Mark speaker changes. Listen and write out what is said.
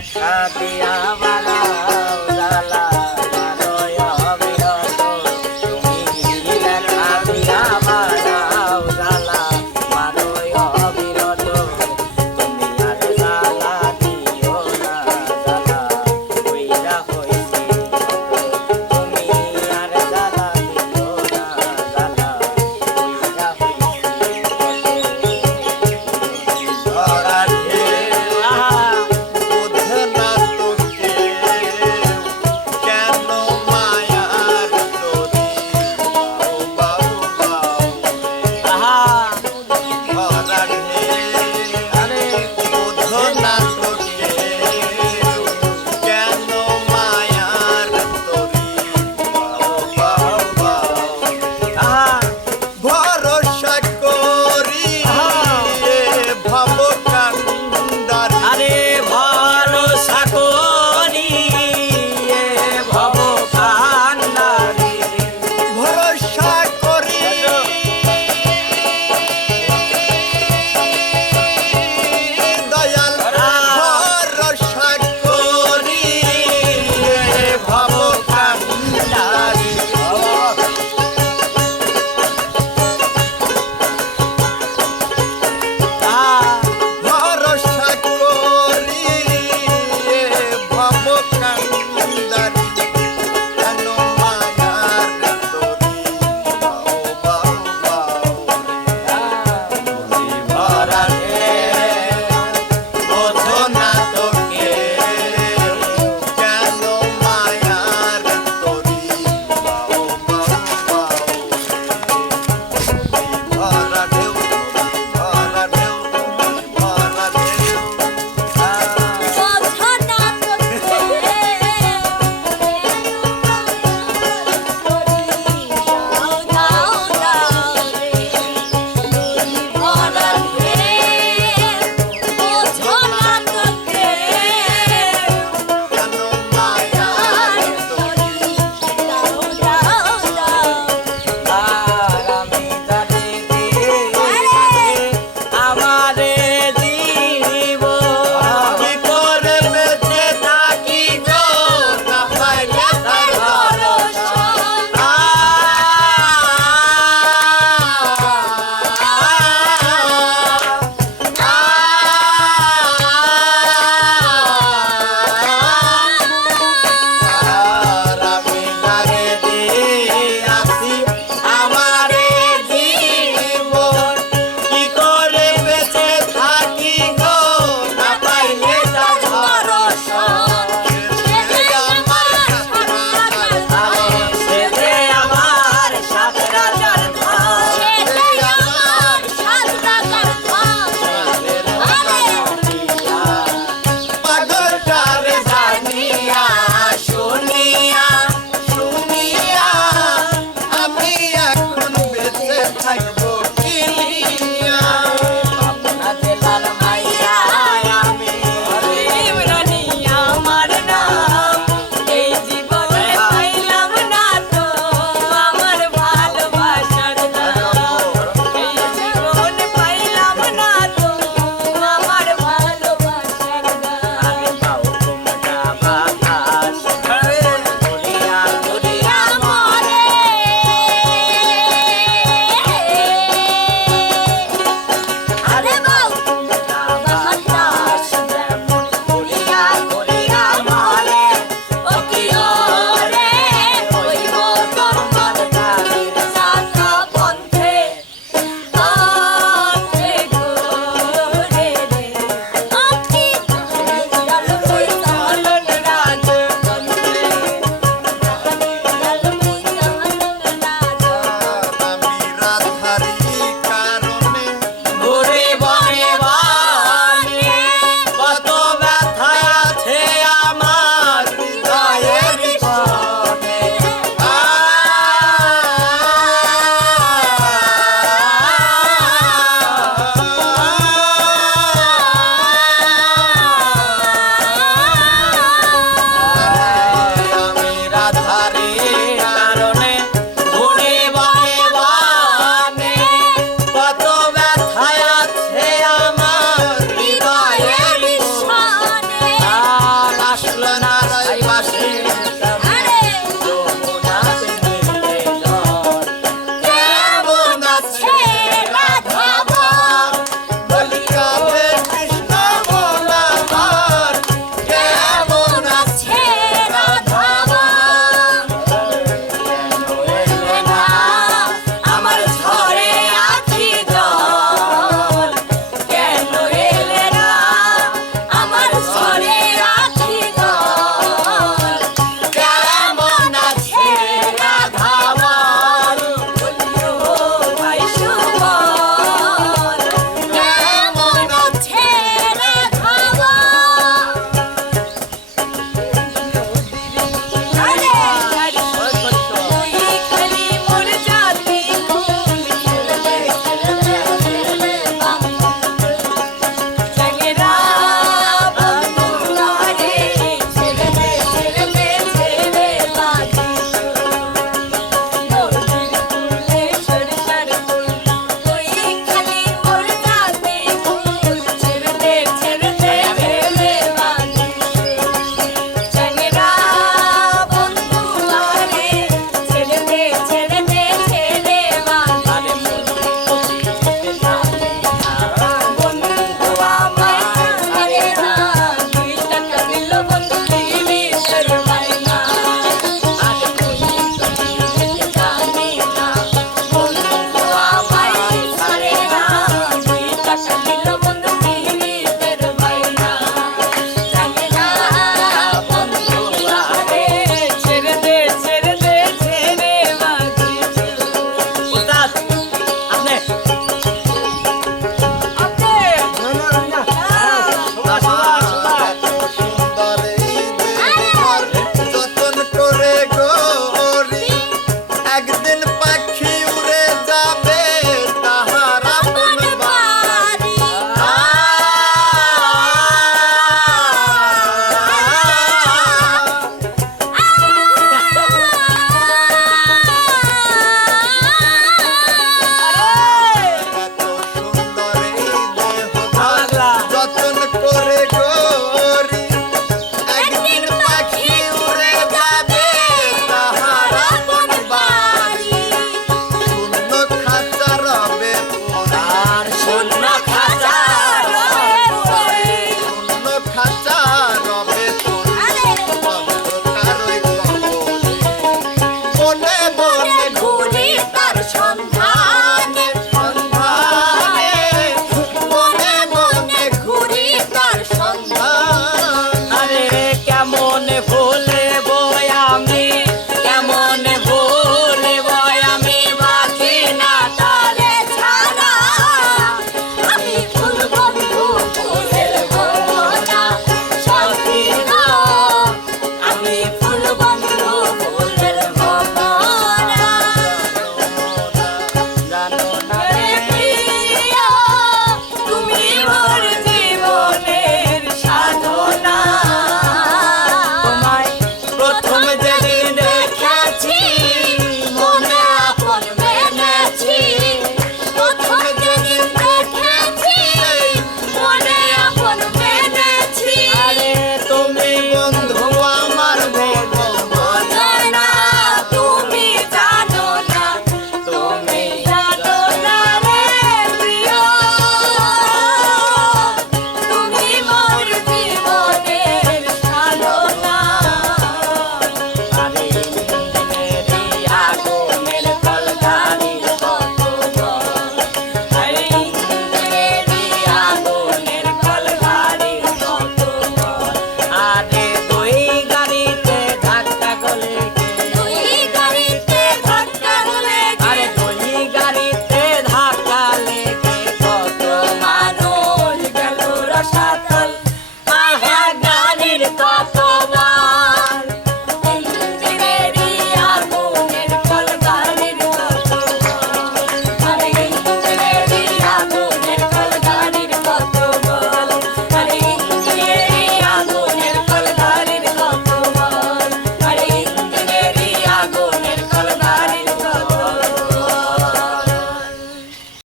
Speaker 1: Happy